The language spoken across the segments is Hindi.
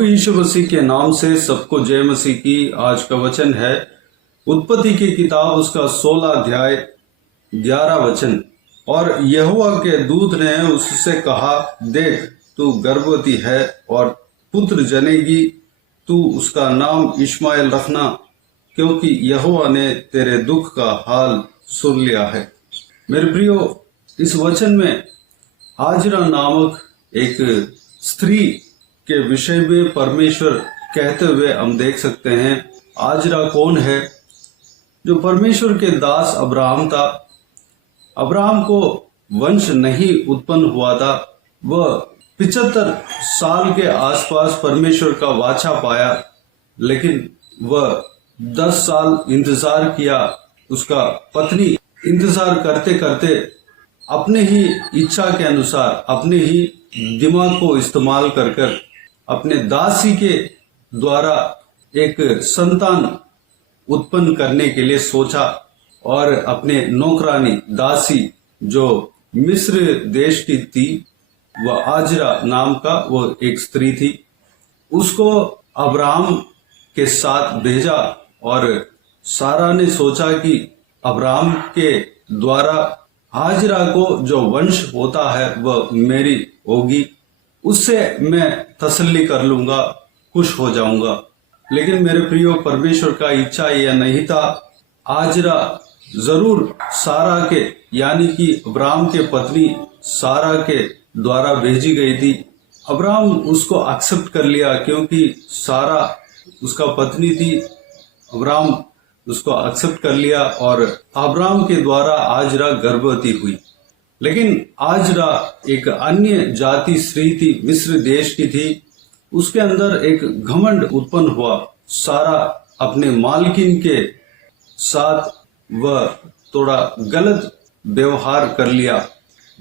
प्रभु यीशु मसीह के नाम से सबको जय मसीह की। आज का वचन है उत्पत्ति की किताब उसका 16 अध्याय 11 वचन। और यहोवा के दूत ने उससे कहा, देख तू गर्भवती है और पुत्र जनेगी, तू उसका नाम इश्माएल रखना, क्योंकि यहोवा ने तेरे दुख का हाल सुन लिया है। मेरे प्रियो, इस वचन में हाजिरा नामक एक स्त्री के विषय में परमेश्वर कहते हुए हम देख सकते हैं। हाजिरा कौन है? जो परमेश्वर के दास अब्राहम था। अब्राहम को वंश नहीं उत्पन्न हुआ था। वह 75 साल के आसपास परमेश्वर का वाचा पाया, लेकिन वह 10 साल इंतजार किया। उसका पत्नी इंतजार करते करते अपने ही इच्छा के अनुसार, अपने ही दिमाग को इस्तेमाल कर कर अपने दासी के द्वारा एक संतान उत्पन्न करने के लिए सोचा। और अपने नौकरानी दासी जो मिस्र देश की थी, वह हाजिरा नाम का वो एक स्त्री थी, उसको अब्राहम के साथ भेजा। और सारा ने सोचा कि अब्राहम के द्वारा हाजिरा को जो वंश होता है वह मेरी होगी, उससे मैं तसल्ली कर लूंगा, खुश हो जाऊंगा। लेकिन मेरे प्रियो, परमेश्वर का इच्छा यह नहीं था। हाजिरा जरूर सारा के यानी कि अब्राहम के पत्नी सारा के द्वारा भेजी गई थी। अब्राहम उसको एक्सेप्ट कर लिया क्योंकि सारा उसका पत्नी थी। अब्राहम उसको एक्सेप्ट कर लिया और अब्राहम के द्वारा हाजिरा गर्भवती हुई। लेकिन हाजिरा एक अन्य जाति स्त्री थी, मिस्र देश की थी। उसके अंदर एक घमंड उत्पन्न हुआ। सारा अपने मालकिन के साथ वह थोड़ा गलत व्यवहार कर लिया,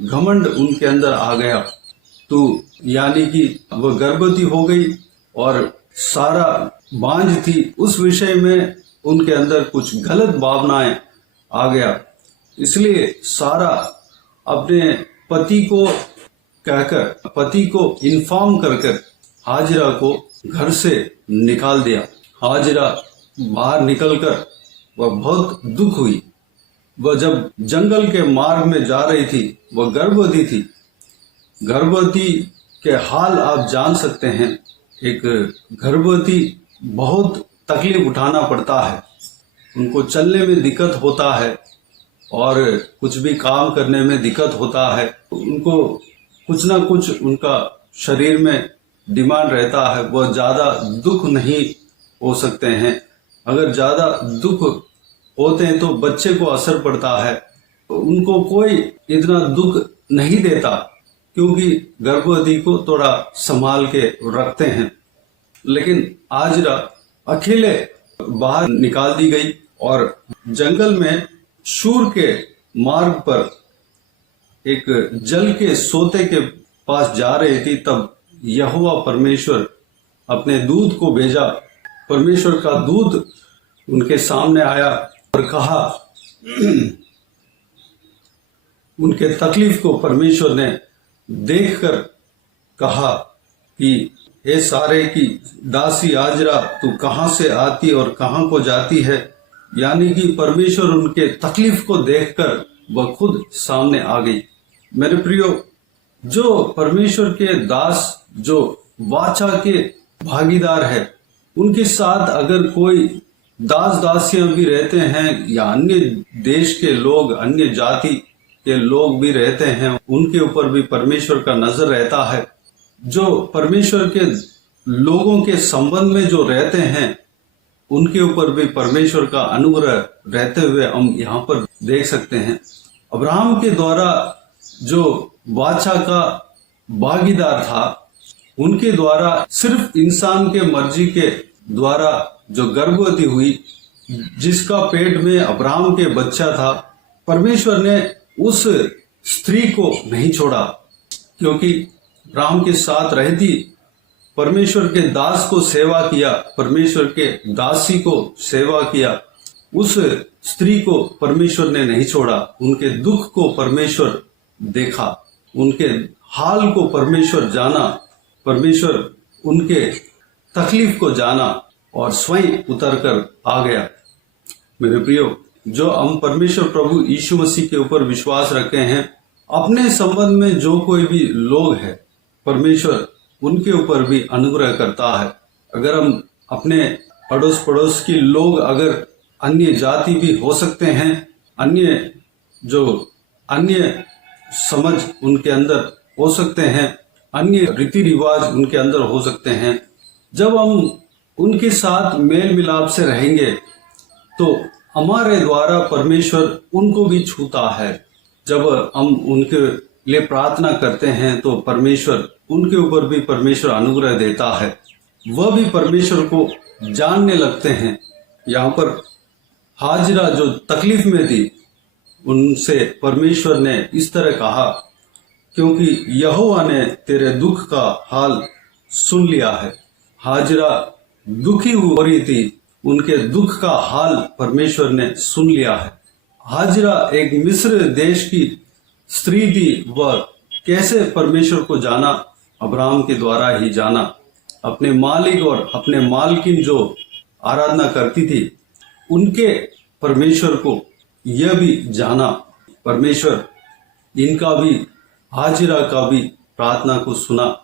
घमंड उनके अंदर आ गया। तो यानी कि वह गर्भवती हो गई और सारा बांझ थी। उस विषय में उनके अंदर कुछ गलत भावनाएं आ गया। इसलिए सारा अपने पति को कहकर, पति को इन्फॉर्म कर हाजिरा को घर से निकाल दिया। हाजिरा बाहर निकलकर वह बहुत दुख हुई। वह जब जंगल के मार्ग में जा रही थी, वह गर्भवती थी। गर्भवती के हाल आप जान सकते हैं। एक गर्भवती बहुत तकलीफ उठाना पड़ता है, उनको चलने में दिक्कत होता है और कुछ भी काम करने में दिक्कत होता है। उनको कुछ ना कुछ उनका शरीर में डिमांड रहता है। वह ज्यादा दुख नहीं हो सकते हैं। अगर ज्यादा दुख होते हैं तो बच्चे को असर पड़ता है। उनको कोई इतना दुख नहीं देता क्योंकि गर्भवती को थोड़ा संभाल के रखते हैं। लेकिन हाजिरा अकेले बाहर निकाल दी गई और जंगल में शूर के मार्ग पर एक जल के सोते के पास जा रही थी। तब यहोवा परमेश्वर अपने दूत को भेजा। परमेश्वर का दूत उनके सामने आया और कहा, उनके तकलीफ को परमेश्वर ने देखकर कहा कि हे सारे की दासी हाजिरा, तू कहां से आती और कहां को जाती है। यानी कि परमेश्वर उनके तकलीफ को देखकर वह खुद सामने आ गई। मेरे प्रियो, जो परमेश्वर के दास, जो वाचा के भागीदार है, उनके साथ अगर कोई दास दासियां भी रहते हैं या अन्य देश के लोग, अन्य जाति के लोग भी रहते हैं, उनके ऊपर भी परमेश्वर का नजर रहता है। जो परमेश्वर के लोगों के संबंध में जो रहते हैं, उनके ऊपर भी परमेश्वर का अनुग्रह रहते हुए हम यहाँ पर देख सकते हैं। अब्राहम के द्वारा जो वाचा का भागीदार था, उनके द्वारा सिर्फ इंसान के मर्जी के द्वारा जो गर्भवती हुई, जिसका पेट में अब्राहम के बच्चा था, परमेश्वर ने उस स्त्री को नहीं छोड़ा क्योंकि अब्राहम के साथ रहती, परमेश्वर के दास को सेवा किया, परमेश्वर के दासी को सेवा किया। उस स्त्री को परमेश्वर ने नहीं छोड़ा। उनके दुख को परमेश्वर देखा, उनके हाल को परमेश्वर जाना। परमेश्वर उनके तकलीफ को जाना और स्वयं उतर कर आ गया। मेरे प्रियो, जो हम परमेश्वर प्रभु यीशु मसीह के ऊपर विश्वास रखते हैं, अपने संबंध में जो कोई भी लोग है, परमेश्वर उनके ऊपर भी अनुग्रह करता है। अगर हम अपने अड़ोस पड़ोस के लोग अगर अन्य जाति भी हो सकते हैं, अन्य समझ उनके अंदर हो सकते हैं, अन्य रीति रिवाज उनके अंदर हो सकते हैं, जब हम उनके साथ मेल मिलाप से रहेंगे तो हमारे द्वारा परमेश्वर उनको भी छूता है। जब हम उनके लिए प्रार्थना करते हैं तो परमेश्वर उनके ऊपर भी परमेश्वर अनुग्रह देता है, वह भी परमेश्वर को जानने लगते हैं। यहाँ पर हाजिरा जो तकलीफ में थी, उनसे परमेश्वर ने इस तरह कहा, क्योंकि यहोवा ने तेरे दुख का हाल सुन लिया है। हाजिरा दुखी हो रही थी, उनके दुख का हाल परमेश्वर ने सुन लिया है। हाजिरा एक मिस्र देश की स्त्री थी, वह कैसे परमेश्वर को जाना? अब्राहम के द्वारा ही जाना। अपने मालिक और अपने मालकिन जो आराधना करती थी, उनके परमेश्वर को यह भी जाना। परमेश्वर इनका भी, हाजिरा का भी प्रार्थना को सुना,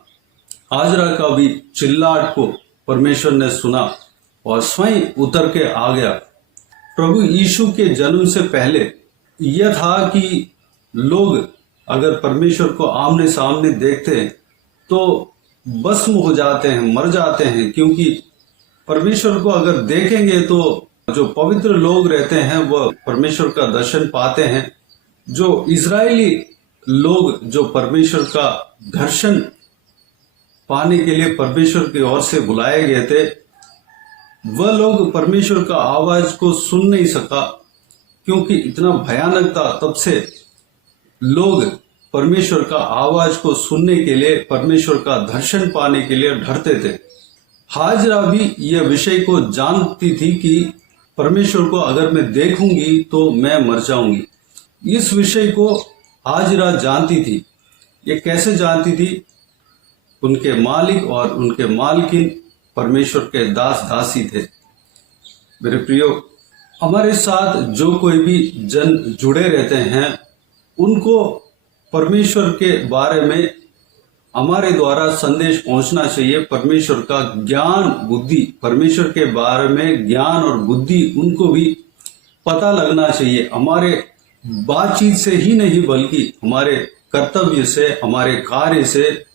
हाजिरा का भी चिल्लाहट को परमेश्वर ने सुना और स्वयं उतर के आ गया। प्रभु यीशु के जन्म से पहले यह था कि लोग अगर परमेश्वर को आमने सामने देखते तो भस्म हो जाते हैं, मर जाते हैं, क्योंकि परमेश्वर को अगर देखेंगे तो जो पवित्र लोग रहते हैं वह परमेश्वर का दर्शन पाते हैं। जो इजरायली लोग जो परमेश्वर का दर्शन पाने के लिए परमेश्वर की ओर से बुलाए गए थे, वह लोग परमेश्वर का आवाज को सुन नहीं सका, क्योंकि इतना भयानक था। तब से लोग परमेश्वर का आवाज को सुनने के लिए, परमेश्वर का दर्शन पाने के लिए डरते थे। हाजिरा भी यह विषय को जानती थी कि परमेश्वर को अगर मैं देखूंगी तो मैं मर जाऊंगी। इस विषय को हाजिरा जानती थी। ये कैसे जानती थी? उनके मालिक और उनके मालकिन परमेश्वर के दास दासी थे। मेरे प्रियो, हमारे साथ जो कोई भी जन जुड़े रहते हैं, उनको परमेश्वर के बारे में हमारे द्वारा संदेश पहुंचना चाहिए। परमेश्वर का ज्ञान बुद्धि, परमेश्वर के बारे में ज्ञान और बुद्धि उनको भी पता लगना चाहिए। हमारे बातचीत से ही नहीं, बल्कि हमारे कर्तव्य से, हमारे कार्य से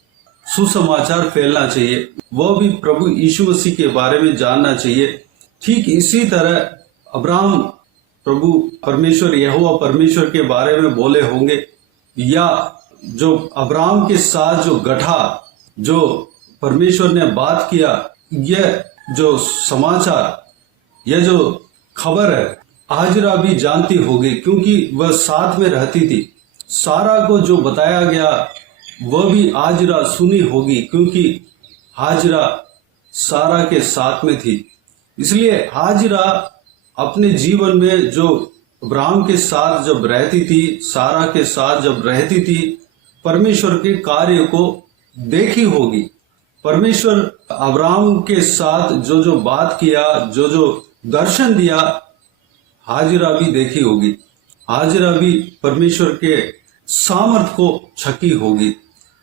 सुसमाचार फैलना चाहिए। वह भी प्रभु यीशु मसीह के बारे में जानना चाहिए। ठीक इसी तरह अब्राहम प्रभु परमेश्वर, यहोवा परमेश्वर के बारे में बोले होंगे, या जो अब्राहम के साथ जो गठा, जो परमेश्वर ने बात किया, यह जो समाचार, यह जो खबर है, हाजिरा भी जानती होगी, क्योंकि वह साथ में रहती थी। सारा को जो बताया गया वह भी हाजिरा सुनी होगी, क्योंकि हाजिरा सारा के साथ में थी। इसलिए हाजिरा अपने जीवन में जो अब्राहम के साथ जब रहती थी, सारा के साथ जब रहती थी, परमेश्वर के कार्य को देखी होगी। परमेश्वर अब्राहम के साथ जो जो बात किया, जो जो दर्शन दिया, हाजिरा भी देखी होगी। हाजिरा भी परमेश्वर के सामर्थ को छकी होगी,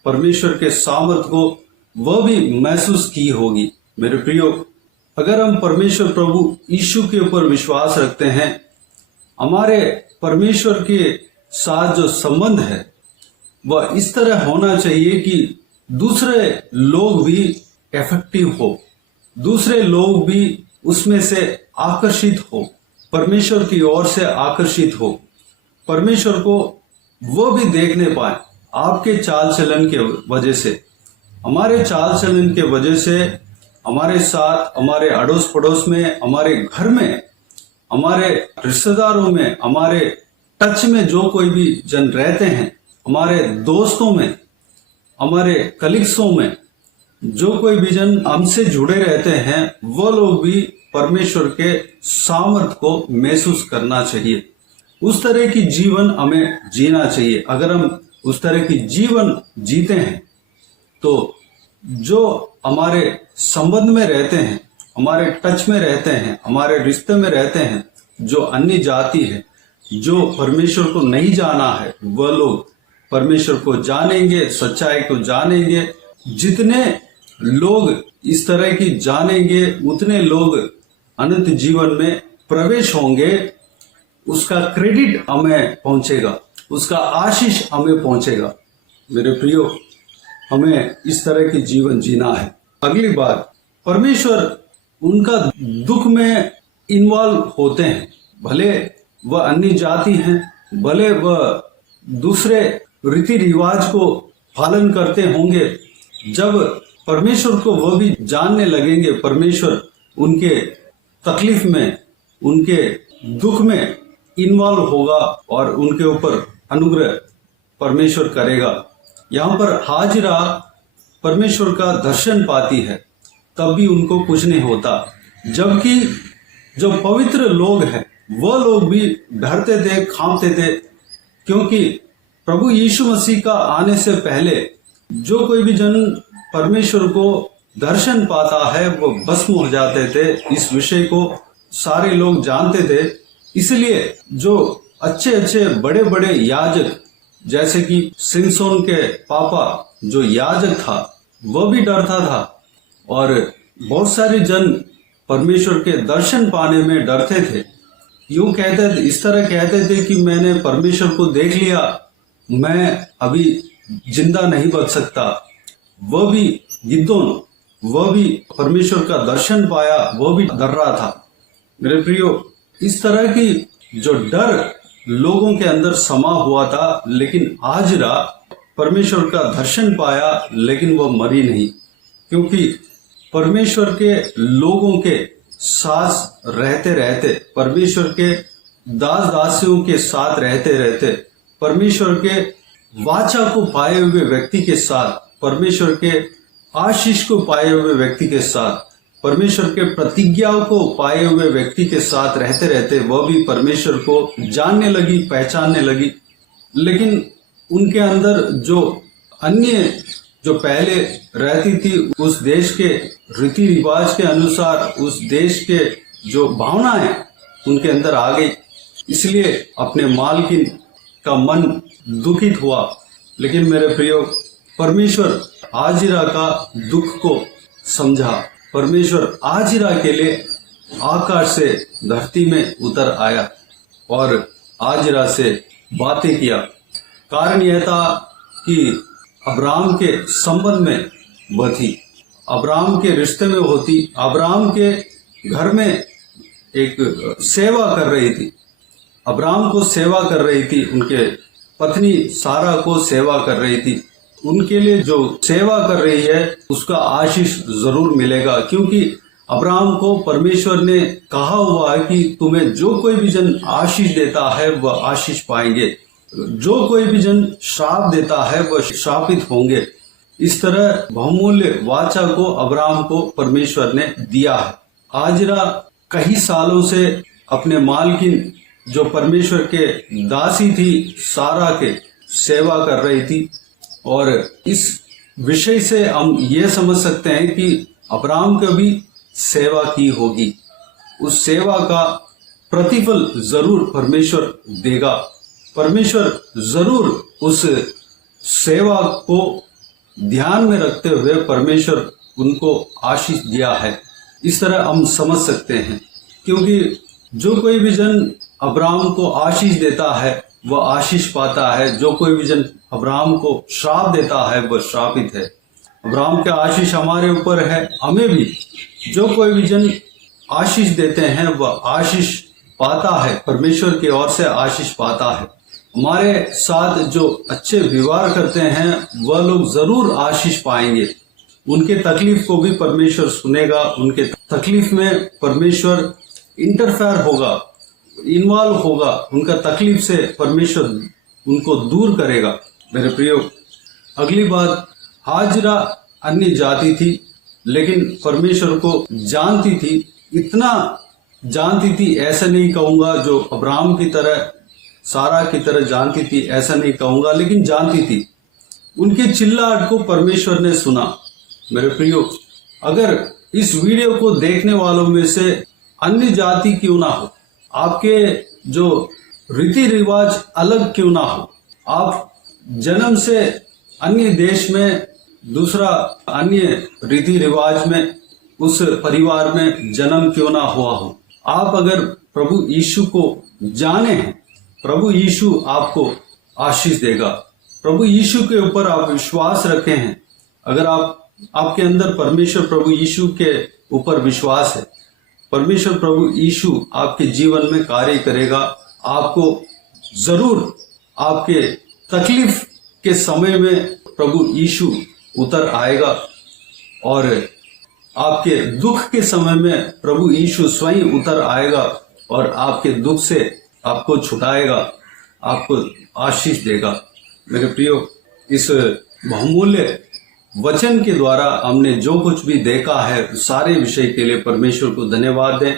परमेश्वर के सामर्थ को वह भी महसूस की होगी। मेरे प्रियो, अगर हम परमेश्वर प्रभु यीशु के ऊपर विश्वास रखते हैं, हमारे परमेश्वर के साथ जो संबंध है वह इस तरह होना चाहिए कि दूसरे लोग भी इफेक्टिव हो, दूसरे लोग भी उसमें से आकर्षित हो, परमेश्वर की ओर से आकर्षित हो, परमेश्वर को वो भी देखने पाए आपके चाल चलन के वजह से। हमारे चाल चलन के वजह से हमारे साथ, हमारे अड़ोस पड़ोस में, हमारे घर में, हमारे रिश्तेदारों में, हमारे टच में जो कोई भी जन रहते हैं, हमारे दोस्तों में, हमारे कलीग्सों में जो कोई भी जन हमसे जुड़े रहते हैं, वो लोग भी परमेश्वर के सामर्थ को महसूस करना चाहिए। उस तरह की जीवन हमें जीना चाहिए। अगर हम उस तरह की जीवन जीते हैं तो जो हमारे संबंध में रहते हैं, हमारे टच में रहते हैं, हमारे रिश्ते में रहते हैं, जो अन्य जाति है, जो परमेश्वर को नहीं जाना है, वह लोग परमेश्वर को जानेंगे, सच्चाई को जानेंगे। जितने लोग इस तरह की जानेंगे उतने लोग अनंत जीवन में प्रवेश होंगे। उसका क्रेडिट हमें पहुंचेगा, उसका आशीष हमें पहुंचेगा। मेरे प्रियो, हमें इस तरह की जीवन जीना है। अगली बात, परमेश्वर उनका दुख में इन्वॉल्व होते हैं। भले वह अन्य जाति हैं, भले वह दूसरे रीति रिवाज को पालन करते होंगे, जब परमेश्वर को वह भी जानने लगेंगे, परमेश्वर उनके तकलीफ में, उनके दुख में इन्वॉल्व होगा और उनके ऊपर अनुग्रह परमेश्वर करेगा। यहाँ पर हाजिरा परमेश्वर का दर्शन पाती है, तब भी उनको कुछ नहीं होता, जबकि जो पवित्र लोग हैं वह लोग भी डरते थे, कांपते थे, क्योंकि प्रभु यीशु मसीह का आने से पहले जो कोई भी जन परमेश्वर को दर्शन पाता है वो भस्म हो जाते थे। इस विषय को सारे लोग जानते थे। इसलिए जो अच्छे अच्छे बड़े बड़े याजक, जैसे कि सिमसोन के पापा जो याजक था, वह भी डरता था, और बहुत सारे जन परमेश्वर के दर्शन पाने में डरते थे। यूं कहते थे, इस तरह कहते थे कि मैंने परमेश्वर को देख लिया, मैं अभी जिंदा नहीं बच सकता। वह भी गिदोन, वह भी परमेश्वर का दर्शन पाया, वह भी डर रहा था। मेरे प्रियो, इस तरह की जो डर लोगों के अंदर समा हुआ था, लेकिन हाजिरा परमेश्वर का दर्शन पाया, लेकिन वह मरी नहीं, क्योंकि परमेश्वर के लोगों के साथ रहते रहते, परमेश्वर के दास दासियों के साथ रहते रहते, परमेश्वर के वाचा को पाए हुए व्यक्ति के साथ, परमेश्वर के आशीष को पाए हुए व्यक्ति के साथ, परमेश्वर के प्रतिज्ञाओं को पाए हुए व्यक्ति के साथ रहते रहते वह भी परमेश्वर को जानने लगी, पहचानने लगी। लेकिन उनके अंदर जो अन्य जो पहले रहती थी, उस देश के रीति रिवाज के अनुसार, उस देश के जो भावनाएं उनके अंदर आ गई, इसलिए अपने मालकिन का मन दुखित हुआ। लेकिन मेरे प्रियो, परमेश्वर हाजिरा का दुख को समझा। परमेश्वर हाजिरा के लिए आकाश से धरती में उतर आया और हाजिरा से बातें किया। कारण यह था कि अब्राहम के संबंध में वह थी, अब्राहम के रिश्ते में होती, अब्राहम के घर में एक सेवा कर रही थी, अब्राहम को सेवा कर रही थी, उनके पत्नी सारा को सेवा कर रही थी। उनके लिए जो सेवा कर रही है उसका आशीष जरूर मिलेगा, क्योंकि अब्राहम को परमेश्वर ने कहा हुआ है कि तुम्हें जो कोई भी जन आशीष देता है वह आशीष पाएंगे, जो कोई भी जन श्राप देता है वह श्रापित होंगे। इस तरह बहुमूल्य वाचा को अब्राहम को परमेश्वर ने दिया है। हाजिरा कई सालों से अपने मालकिन जो परमेश्वर के दासी थी सारा के सेवा कर रही थी, और इस विषय से हम ये समझ सकते हैं कि अब्राहम को भी सेवा की होगी, उस सेवा का प्रतिफल जरूर परमेश्वर देगा। परमेश्वर जरूर उस सेवा को ध्यान में रखते हुए परमेश्वर उनको आशीष दिया है, इस तरह हम समझ सकते हैं। क्योंकि जो कोई भी जन अब्राहम को आशीष देता है वह आशीष पाता है, जो कोई भी जन अब्राहम को श्राप देता है वह श्रापित है। अब्राहम के आशीष हमारे ऊपर है, हमें भी जो कोई भी जन आशीष देते हैं वह आशीष पाता है, परमेश्वर की ओर से आशीष पाता है। हमारे साथ जो अच्छे व्यवहार करते हैं वह लोग जरूर आशीष पाएंगे। उनके तकलीफ को भी परमेश्वर सुनेगा, उनके तकलीफ में परमेश्वर इंटरफेयर होगा, इन्वॉल्व होगा, उनका तकलीफ से परमेश्वर उनको दूर करेगा। मेरे प्रियो, अगली बात, हाजिरा अन्य जाति थी लेकिन परमेश्वर को जानती थी, इतना जानती थी ऐसा नहीं कहूंगा जो अब्राहम की तरह, सारा की तरह जानती थी ऐसा नहीं कहूंगा, लेकिन जानती थी। उनके चिल्लाहट को परमेश्वर ने सुना, मेरे प्रियो, अगर इस वीडियो को देखने वालों में से अन्य जाति क्यों ना हो, आपके जो रीति रिवाज अलग क्यों ना हो, आप जन्म से अन्य देश में, दूसरा अन्य रीति रिवाज में, उस परिवार में जन्म क्यों ना हुआ हो, आप अगर प्रभु यीशु को जाने हैं, प्रभु यीशु आपको आशीष देगा। प्रभु यीशु के ऊपर आप विश्वास रखे हैं, अगर आपके अंदर परमेश्वर प्रभु यीशु के ऊपर विश्वास है, परमेश्वर प्रभु यीशु आपके जीवन में कार्य करेगा। आपको जरूर आपके तकलीफ के समय में प्रभु यीशु उतर आएगा और आपके दुख के समय में प्रभु यीशु स्वयं उतर आएगा और आपके दुख से आपको छुटाएगा, आपको आशीष देगा। मेरे प्रियो, इस बहुमूल्य वचन के द्वारा हमने जो कुछ भी देखा है, सारे विषय के लिए परमेश्वर को धन्यवाद दें।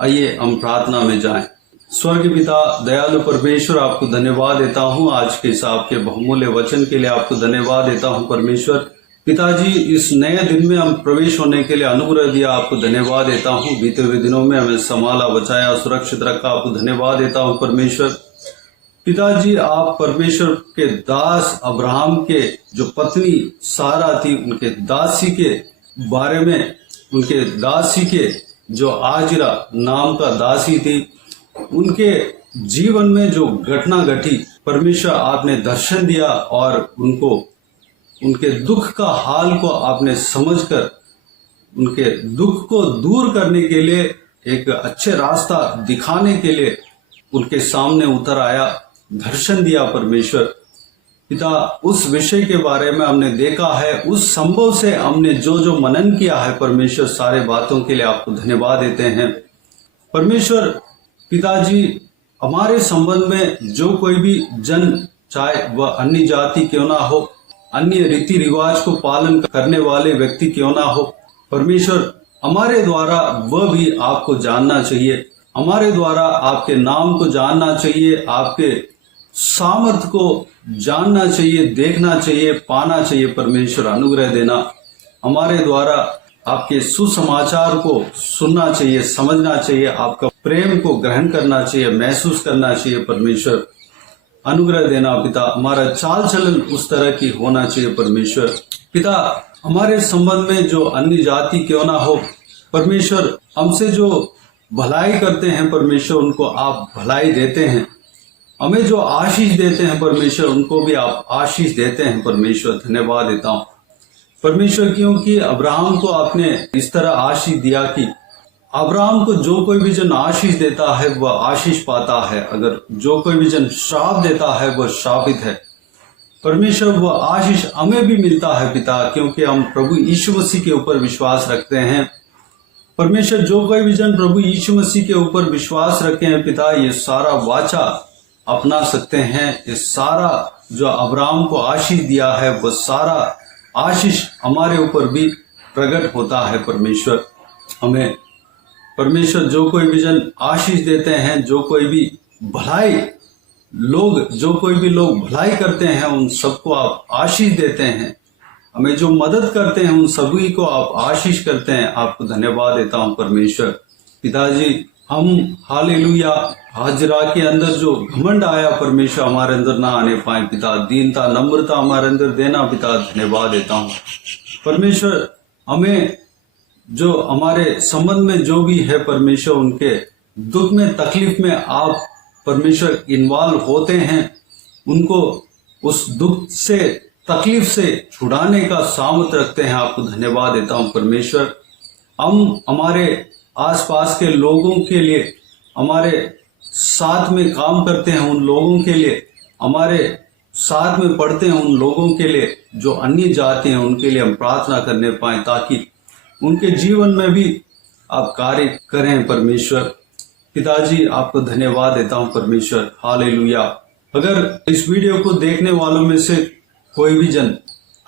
आइए हम प्रार्थना में जाएं। स्वर्ग पिता दयालु परमेश्वर, आपको धन्यवाद देता हूं आज के इस आपके बहुमूल्य वचन के लिए, आपको धन्यवाद देता हूं परमेश्वर। पिताजी, इस नए दिन में हम प्रवेश होने के लिए अनुग्रह दिया, आपको धन्यवाद देता हूं। बीते हुए दिनों में हमें संभाला, बचाया, सुरक्षित रखा, आपको धन्यवाद देता हूं परमेश्वर। पिताजी, आप परमेश्वर के दास अब्राहम के जो पत्नी सारा थी, उनके दासी के बारे में, उनके दासी के जो आजरा नाम का दासी थी, उनके जीवन में जो घटना घटी, परमेश्वर आपने दर्शन दिया और उनको उनके दुख का हाल को आपने समझकर उनके दुख को दूर करने के लिए, एक अच्छे रास्ता दिखाने के लिए उनके सामने उतर आया, दर्शन दिया परमेश्वर। पिता, उस विषय के बारे में हमने देखा है, उस संभव से हमने जो जो मनन किया है परमेश्वर, सारे बातों के लिए आपको धन्यवाद देते हैं परमेश्वर। पिताजी, हमारे संबंध में जो कोई भी जन, चाहे वह अन्य जाति क्यों ना हो, अन्य रीति रिवाज को पालन करने वाले व्यक्ति क्यों ना हो, परमेश्वर हमारे द्वारा वह भी आपको जानना चाहिए, हमारे द्वारा आपके नाम को जानना चाहिए, आपके सामर्थ को जानना चाहिए, देखना चाहिए, पाना चाहिए। परमेश्वर अनुग्रह देना, हमारे द्वारा आपके सुसमाचार को सुनना चाहिए, समझना चाहिए, आपका प्रेम को ग्रहण करना चाहिए, महसूस करना चाहिए। परमेश्वर अनुग्रह देना पिता, हमारा चाल चलन उस तरह की होना चाहिए परमेश्वर। पिता, हमारे संबंध में जो अन्य जाति क्यों ना हो, परमेश्वर हमसे जो भलाई करते हैं परमेश्वर, उनको आप भलाई देते हैं, हमें जो आशीष देते हैं परमेश्वर, उनको भी आप आशीष देते हैं परमेश्वर। धन्यवाद देता हूँ परमेश्वर, क्योंकि अब्राहम को आपने इस तरह आशीष दिया कि अब्राहम को जो कोई भी जन आशीष देता है वह आशीष पाता है, अगर जो कोई भी जन श्राप देता है वह श्रापित है। परमेश्वर, वह आशीष हमें भी मिलता है पिता, क्योंकि हम प्रभु यीशु मसीह के ऊपर विश्वास रखते हैं परमेश्वर। जो कोई भी जन प्रभु यीशु मसीह के ऊपर विश्वास रखे हैं पिता, ये सारा वाचा अपना सकते हैं। ये सारा जो अब्राहम को आशीष दिया है, वह सारा आशीष हमारे ऊपर भी प्रकट होता है परमेश्वर। हमें परमेश्वर जो कोई भी जन आशीष देते हैं, जो कोई भी लोग भलाई करते हैं, उन सबको आप आशीष देते हैं। हमें जो मदद करते हैं उन सभी को आप आशीष करते हैं। आपको धन्यवाद देता हूं परमेश्वर। पिताजी, हम हालेलुया हाजरा के अंदर जो घमंड आया परमेश्वर, हमारे अंदर ना आने पाए पिता। दीनता, नम्रता हमारे अंदर देना पिता। धन्यवाद देता हूं परमेश्वर। हमें जो हमारे संबंध में जो भी है परमेश्वर, उनके दुख में, तकलीफ में आप परमेश्वर इन्वॉल्व होते हैं, उनको उस दुख से, तकलीफ से छुड़ाने का सामर्थ रखते हैं। आपको धन्यवाद देता हूं परमेश्वर। हम हमारे आसपास के लोगों के लिए, हमारे साथ में काम करते हैं उन लोगों के लिए, हमारे साथ में पढ़ते हैं उन लोगों के लिए जो अन्य जाति हैं, उनके लिए हम प्रार्थना करने पाए, ताकि उनके जीवन में भी आप कार्य करें परमेश्वर। पिताजी, आपको धन्यवाद देता हूं परमेश्वर। हालेलुया। अगर इस वीडियो को देखने वालों में से कोई भी जन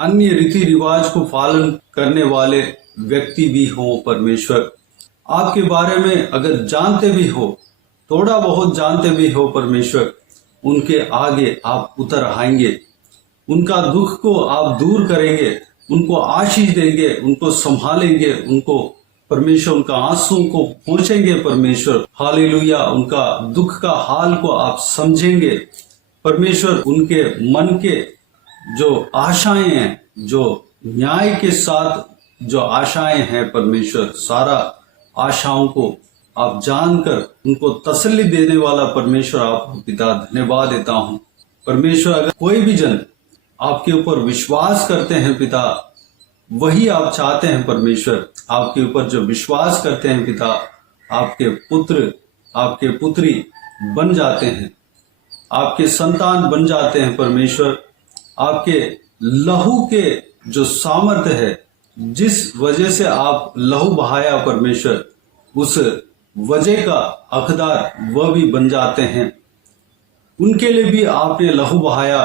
अन्य रीति रिवाज को पालन करने वाले व्यक्ति भी हो परमेश्वर, आपके बारे में अगर जानते भी हो, थोड़ा बहुत जानते भी हो परमेश्वर, उनके आगे आप उतर आएंगे, उनका दुख को आप दूर करेंगे, उनको आशीष देंगे, उनको संभालेंगे, उनको परमेश्वर उनका आंसू को पहुंचेंगे परमेश्वर, हालेलुया। उनका दुख का हाल को आप समझेंगे परमेश्वर। उनके मन के जो आशाएं हैं, जो न्याय के साथ जो आशाएं हैं परमेश्वर, सारा आशाओं को आप जानकर उनको तसल्ली देने वाला परमेश्वर आपको पिता धन्यवाद देता हूं परमेश्वर। अगर कोई भी जन आपके ऊपर विश्वास करते हैं पिता, वही आप चाहते हैं परमेश्वर। आपके ऊपर जो विश्वास करते हैं पिता, आपके पुत्र आपके पुत्री बन जाते हैं, आपके संतान बन जाते हैं परमेश्वर। आपके लहू के जो सामर्थ्य है, जिस वजह से आप लहू बहाया परमेश्वर, उस वजह का हकदार वह भी बन जाते हैं। उनके लिए भी आपने लहू बहाया,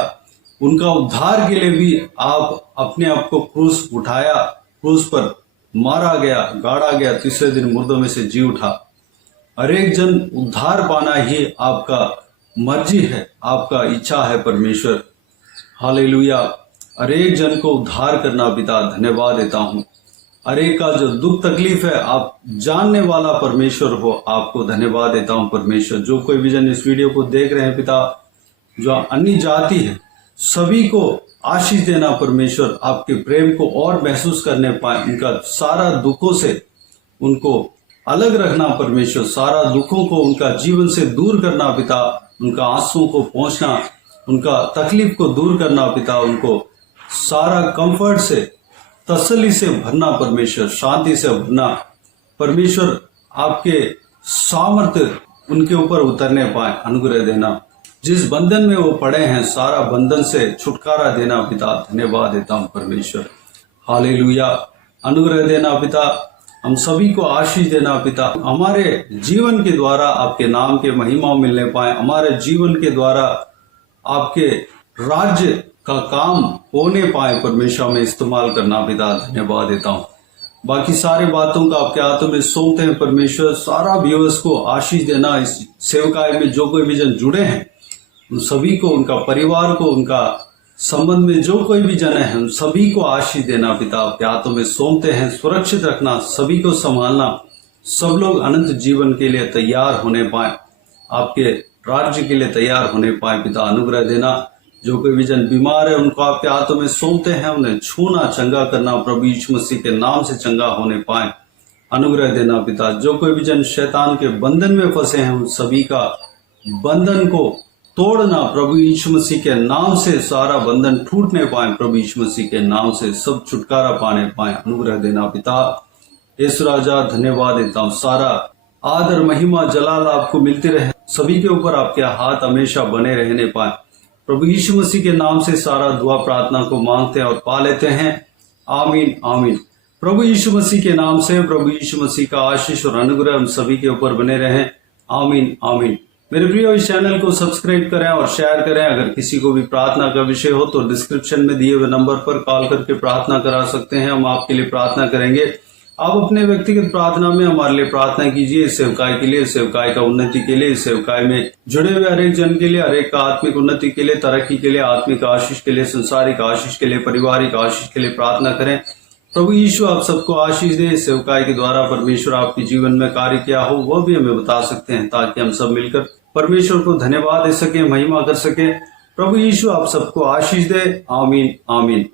उनका उद्धार के लिए भी आप अपने आप को क्रूस उठाया, क्रूस पर मारा गया, गाड़ा गया, तीसरे दिन मुर्दों में से जी उठा। हर एक जन उद्धार पाना ही आपका मर्जी है, आपका इच्छा है परमेश्वर, हालेलुया। हर एक जन को उद्धार करना पिता धन्यवाद देता हूँ। हर एक का जो दुख तकलीफ है आप जानने वाला परमेश्वर हो, आपको धन्यवाद देता हूँ परमेश्वर। जो कोई भी जन इस वीडियो को देख रहे हैं पिता, जो अन्य जाति है, सभी को आशीष देना परमेश्वर, आपके प्रेम को और महसूस करने पाए, उनका सारा दुखों से उनको अलग रखना परमेश्वर, सारा दुखों को उनका जीवन से दूर करना पिता, उनका आंसुओं को पहुंचना, उनका तकलीफ को दूर करना पिता, उनको सारा कंफर्ट से, तसल्ली से भरना परमेश्वर, शांति से भरना परमेश्वर। आपके सामर्थ्य उनके ऊपर उतरने पाए, अनुग्रह देना। जिस बंधन में वो पड़े हैं, सारा बंधन से छुटकारा देना पिता, धन्यवाद देता हूं परमेश्वर, हालेलुया। अनुग्रह देना पिता, हम सभी को आशीष देना पिता। हमारे जीवन के द्वारा आपके नाम के महिमा मिलने पाए, हमारे जीवन के द्वारा आपके राज्य का काम होने पाए परमेश्वर, में इस्तेमाल करना पिता, धन्यवाद देता हूँ। बाकी सारे बातों का आपके हाथों में सौंपते हैं परमेश्वर। सारा व्यूअर्स को आशीष देना। इस सेवकाई में जो कोई भी जन जुड़े हैं, उन सभी को, उनका परिवार को, उनका संबंध में जो कोई भी जन है, उन सभी को आशीष देना पिता, आपके हाथों में सौंपते हैं। सुरक्षित रखना, सभी को संभालना, सब लोग अनंत जीवन के लिए तैयार होने पाए, आपके राज्य के लिए तैयार होने पाए पिता, अनुग्रह देना। जो कोई भी जन बीमार है, उनको आपके हाथों में सौंपते हैं, उन्हें छूना, चंगा करना, प्रभु यीशु मसीह के नाम से चंगा होने पाए, अनुग्रह देना पिता। जो कोई भी जन शैतान के बंधन में फंसे हैं, उन सभी का बंधन को तोड़ना प्रभु यीशु मसीह के नाम से, सारा बंधन टूटने पाए प्रभु यीशु मसीह के नाम से, सब छुटकारा पाने पाए, अनुग्रह देना पिता। यीशु राजा धन्यवाद देता हूँ। सारा आदर महिमा जलाल आपको मिलती रहे, सभी के ऊपर आपके हाथ हमेशा बने रहने पाए, प्रभु यीशु मसीह के नाम से सारा दुआ प्रार्थना को मांगते हैं और पा लेते हैं, आमीन आमीन। प्रभु यीशु मसीह के नाम से प्रभु यीशु मसीह का आशीष और अनुग्रह हम सभी के ऊपर बने रहे, आमीन आमीन। मेरे प्रियो, इस चैनल को सब्सक्राइब करें और शेयर करें। अगर किसी को भी प्रार्थना का विषय हो तो डिस्क्रिप्शन में दिए हुए नंबर पर कॉल करके प्रार्थना करा सकते हैं, हम आपके लिए प्रार्थना करेंगे। आप अपने व्यक्तिगत प्रार्थना में हमारे लिए प्रार्थना कीजिए, इस सेवकाई के लिए, सेवकाई का उन्नति के लिए, इस सेवकाई में जुड़े हुए हर एक जन के लिए, हर एक का आत्मिक उन्नति के लिए, तरक्की के लिए, आत्मिक आशीष के लिए, संसारिक आशीष के लिए, पारिवारिक आशीष के लिए प्रार्थना करें। प्रभु यीशु आप सबको आशीष दे। इस सेवकाई के द्वारा परमेश्वर आपके जीवन में कार्य किया हो वह भी हमें बता सकते हैं, ताकि हम सब मिलकर परमेश्वर को धन्यवाद दे सके, महिमा कर सके। प्रभु यीशु आप सबको आशीष दे, आमीन आमीन।